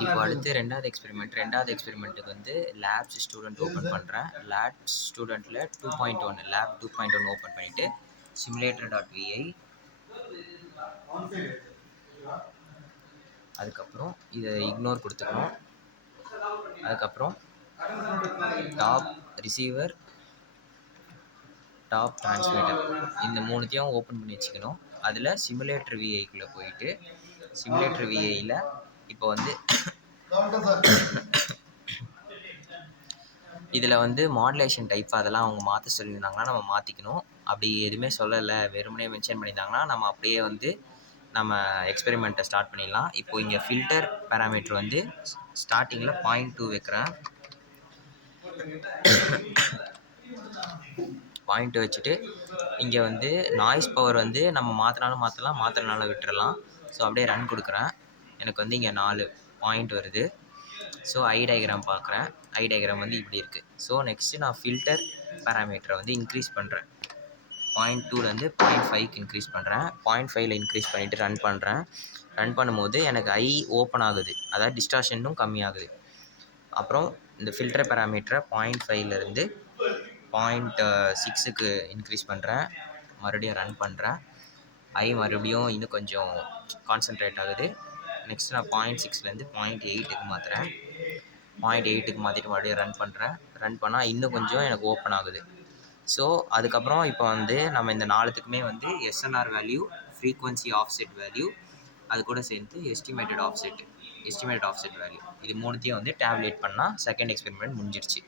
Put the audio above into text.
இப்போ அடுத்து ரெண்டாவது எக்ஸ்பெரிமெண்ட் ரெண்டாவது எக்ஸ்பெரிமெண்ட்டுக்கு வந்து லேப்ஸ் ஸ்டூடெண்ட் ஓப்பன் பண்ணுறேன் labs ஸ்டூடெண்ட்டில் two point one lab two point one open பண்ணிவிட்டு சிமுலேட்டர் டாட் விஐ அதுக்கப்புறம் இதை இக்னோர் கொடுத்துக்கணும். அதுக்கப்புறம் டாப் ரிசீவர் டாப் டிரான்ஸ்மிட்டர் இந்த மூணுத்தையும் ஓப்பன் பண்ணி வச்சுக்கணும். அதில் சிமுலேட்டர் விஐக்குள்ளே போயிட்டு சிமுலேட்டர் விஐயில் இப்போ வந்து இதில் வந்து மாடுலேஷன் டைப் அதெல்லாம் அவங்க மாற்ற சொல்லியிருந்தாங்கன்னா நம்ம மாற்றிக்கணும் அப்படி எதுவுமே சொல்லலை. வெறுமனே மென்ஷன் பண்ணியிருந்தாங்கன்னா நம்ம அப்படியே வந்து நம்ம எக்ஸ்பெரிமெண்ட்டை ஸ்டார்ட் பண்ணிடலாம். இப்போ இங்கே ஃபில்டர் பேராமீட்டர் வந்து ஸ்டார்டிங்கில் பாயிண்ட் டூ வைக்கிறேன். பாயிண்ட் வச்சுட்டு இங்கே வந்து நாய்ஸ் பவர் வந்து நம்ம மாற்றினாலும் மாற்றலாம் மாற்றலனாலும் விட்டுறலாம். ஸோ அப்படியே ரன் கொடுக்குறேன். எனக்கு வந்து இங்கே நாலு பாயிண்ட் வருது. ஸோ ஐ டயக்ராம் பார்க்குறேன் ஐ டயக்ராம் வந்து இப்படி இருக்குது ஸோ நெக்ஸ்ட்டு நான் ஃபில்டர் பேராமீட்டரை வந்து இன்க்ரீஸ் பண்ணுறேன் பாயிண்ட் டூலேருந்து பாயிண்ட் ஃபைவ்க்கு இன்க்ரீஸ் பண்ணுறேன் பாயிண்ட் ஃபைவ்ல இன்க்ரீஸ் பண்ணிவிட்டு ரன் பண்ணுறேன் ரன் பண்ணும்போது எனக்கு ஐ ஓப்பன் ஆகுது. அதாவது டிஸ்டார்ஷனும் கம்மியாகுது. அப்புறம் இந்த ஃபில்டர் பேராமீட்டரை பாயிண்ட் ஃபைவ்லேருந்து பாயிண்ட் சிக்ஸுக்கு இன்க்ரீஸ் பண்ணுறேன் மறுபடியும் ரன் பண்ணுறேன் ஐ மறுபடியும் இன்னும் கொஞ்சம் கான்சென்ட்ரேட் ஆகுது. நெக்ஸ்ட் நான் பாயிண்ட் சிக்ஸ்லேருந்து பாயிண்ட் எயிட்டுக்கு மாற்றுறேன் பாயிண்ட் எயிட்டுக்கு மாற்றிட்டு மறுபடியும் ரன் பண்ணுறேன் ரன் பண்ணால் இன்னும் கொஞ்சம் எனக்கு ஓப்பன் ஆகுது. ஸோ அதுக்கப்புறம் இப்போ வந்து நம்ம இந்த நாலுத்துக்குமே வந்து SNR value frequency offset value அது கூட சேர்த்து estimated offset estimated offset value இது மூணுத்தையும் வந்து டேப்லேட் பண்ணால் செகண்ட் எக்ஸ்பெரிமெண்ட் முடிஞ்சிருச்சு.